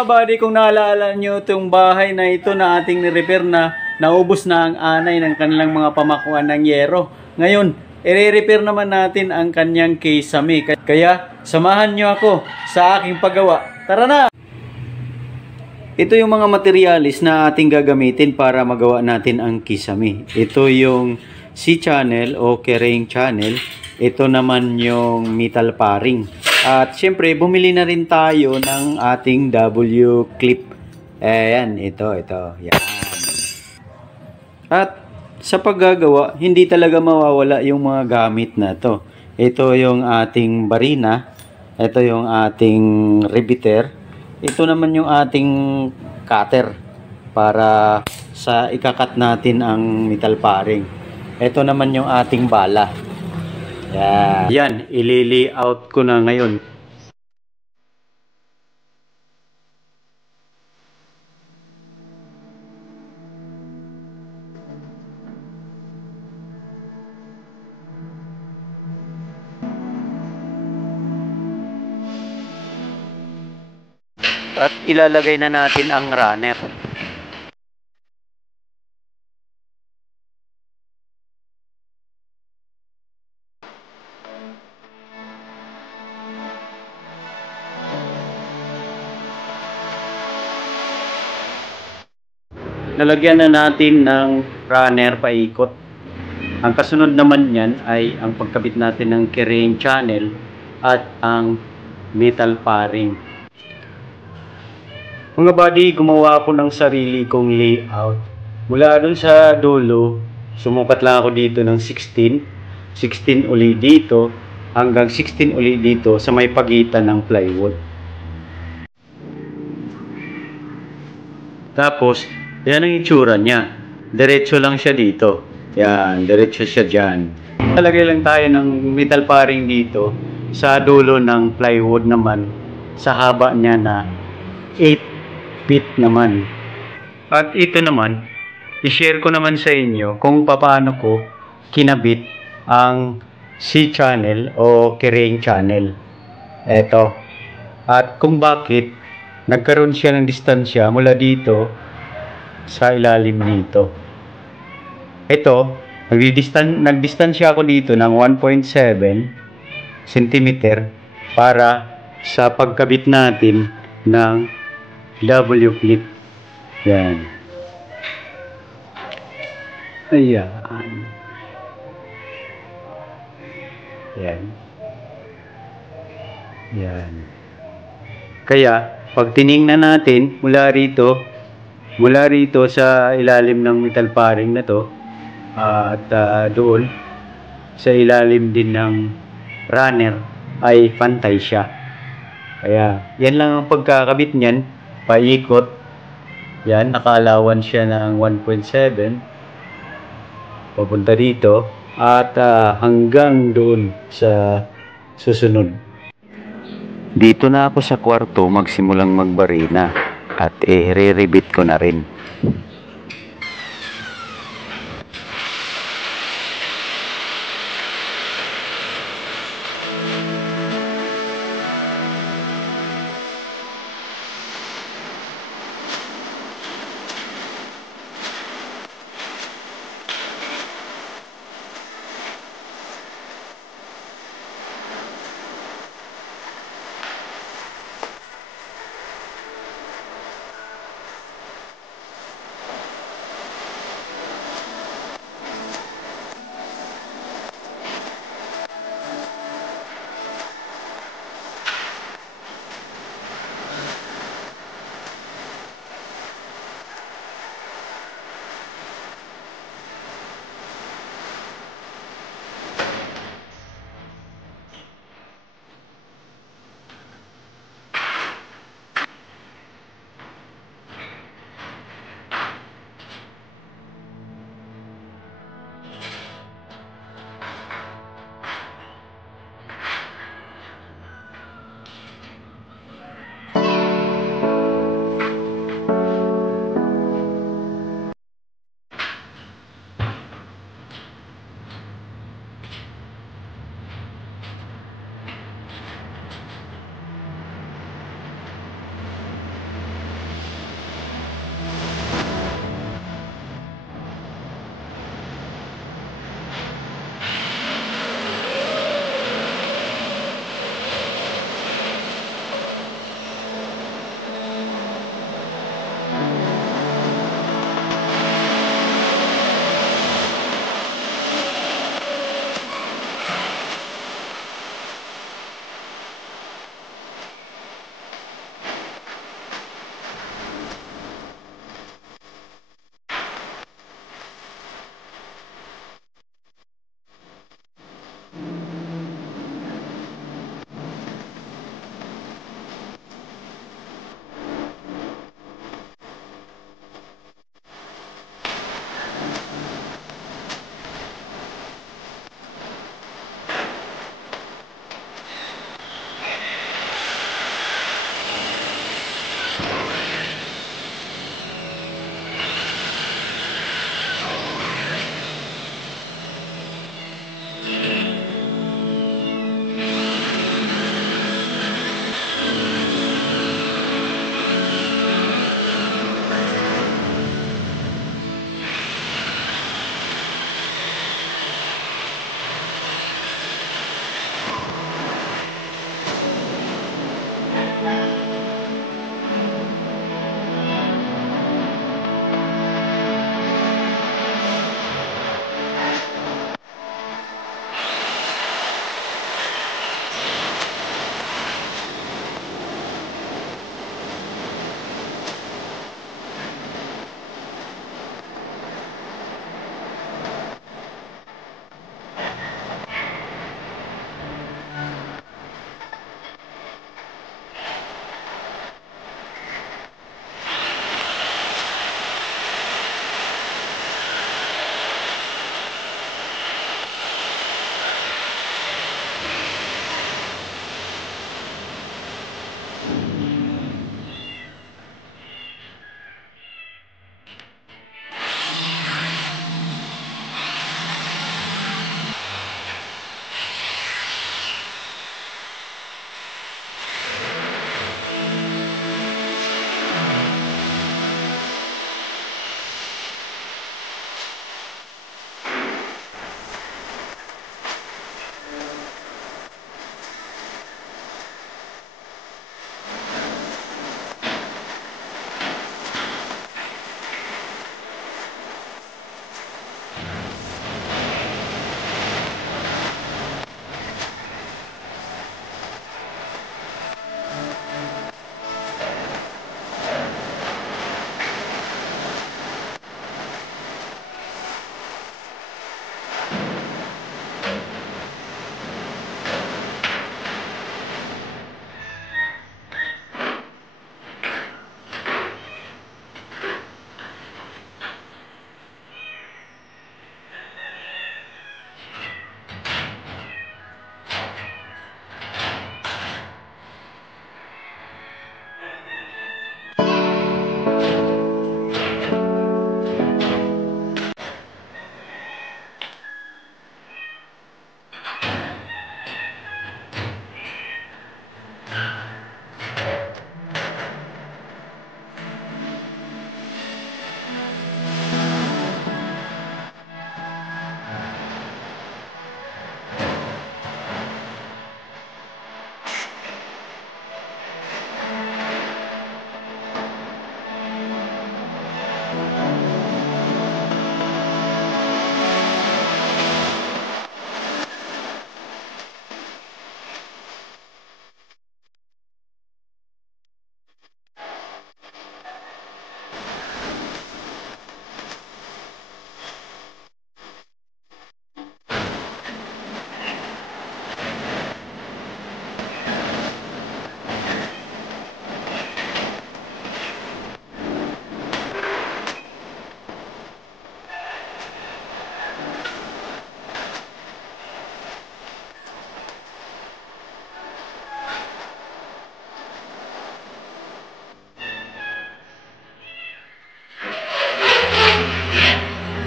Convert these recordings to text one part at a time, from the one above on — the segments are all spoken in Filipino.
mga buddy, kung naalala nyo itong bahay na ito na ating ni-repair na naubos na ang anay ng kanilang mga pamakuan ng yero. Ngayon, i-repair naman natin ang kanyang kisame. Kaya, samahan nyo ako sa aking paggawa. Tara na! Ito yung mga materialis na ating gagamitin para magawa natin ang kisame. Ito yung C-channel o carrying channel. Ito naman yung metal paring. At syempre, bumili na rin tayo ng ating W-clip. Ayan, ito. Yan. At sa paggagawa, hindi talaga mawawala yung mga gamit na to. Ito yung ating barina. Ito yung ating riveter. Ito naman yung ating cutter para sa ikakat natin ang metal paring. Ito naman yung ating bala. Yan, ili-layout ko na ngayon. At ilalagay na natin ang runner. Nalagyan na natin ng runner paikot. Ang kasunod naman niyan ay ang pagkabit natin ng carrying channel at ang metal paring. Mga buddy, gumawa ako ng sarili kong layout. Mula dun sa dulo, sumukat lang ako dito ng 16 uli dito, hanggang 16 uli dito sa may pagitan ng plywood. Tapos, yan ang itsura niya. Diretso lang siya dito. Yan, diretso siya dyan. Talagay lang tayo ng metal paring dito. Sa dulo ng plywood naman, sa haba niya na 8 feet naman. At ito naman, i-share ko naman sa inyo kung paano ko kinabit ang C-channel o carrying channel. Ito. At kung bakit nagkaroon siya ng distansya mula dito sa ilalim nito. Ito, nagdistansya ako dito ng 1.7 cm para sa pagkabit natin ng W-clip. Yan. Ayan. Yan. Yan. Kaya, pag tiningnan natin mula rito sa ilalim ng metal paring na to at doon sa ilalim din ng runner ay pantay siya. Kaya yan lang ang pagkakabit niyan, paikot. Yan, nakaalawan siya ng 1.7 papunta dito at hanggang doon sa susunod. Dito na ako sa kwarto magsimulang magbarina at i-re-rebit ko na rin.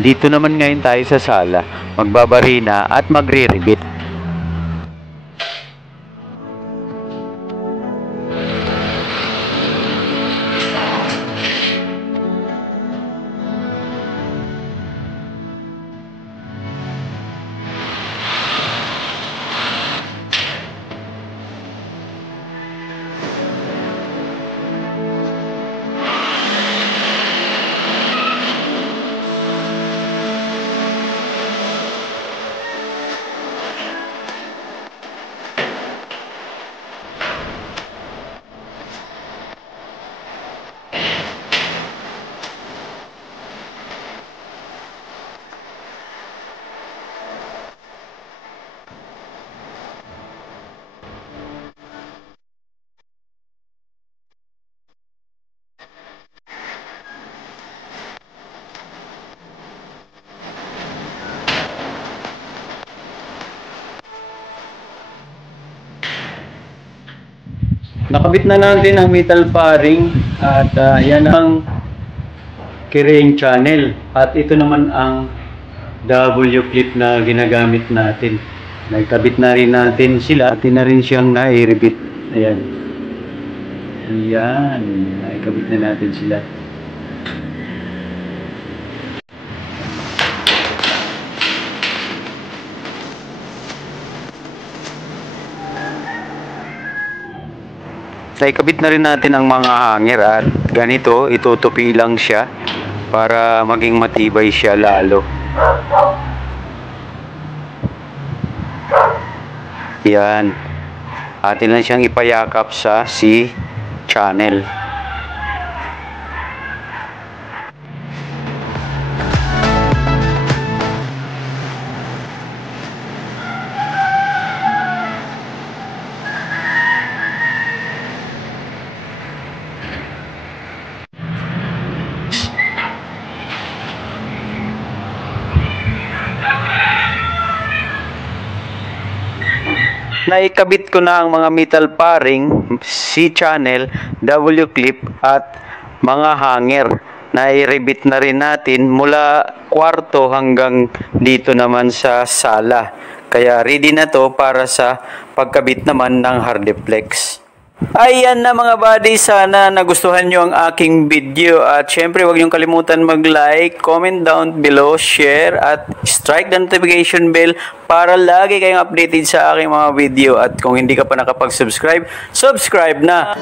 Dito naman ngayon tayo sa sala, magbabarina at magre-rebit. Nakabit na natin ang metal paring at yan ang carrying channel. At ito naman ang W clip na ginagamit natin. Nagkabit na rin natin sila. Atin na rin siyang nai-rebit. Ayan. Ayan. Nagkabit na natin sila. Naikabit na rin natin ang mga hanger at ganito, itutupi lang siya para maging matibay siya lalo. Yan. Atin lang siyang ipayakap sa C-channel. Naikabit ko na ang mga metal paring, C-channel, W-clip at mga hanger. Nai-rebit na rin natin mula kwarto hanggang dito naman sa sala. Kaya ready na to para sa pagkabit naman ng Hardeflex. Ayan na mga buddy, sana nagustuhan nyo ang aking video at syempre huwag nyo kalimutan mag-like, comment down below, share at strike the notification bell para lagi kayong updated sa aking mga video at kung hindi ka pa nakapag-subscribe, subscribe na!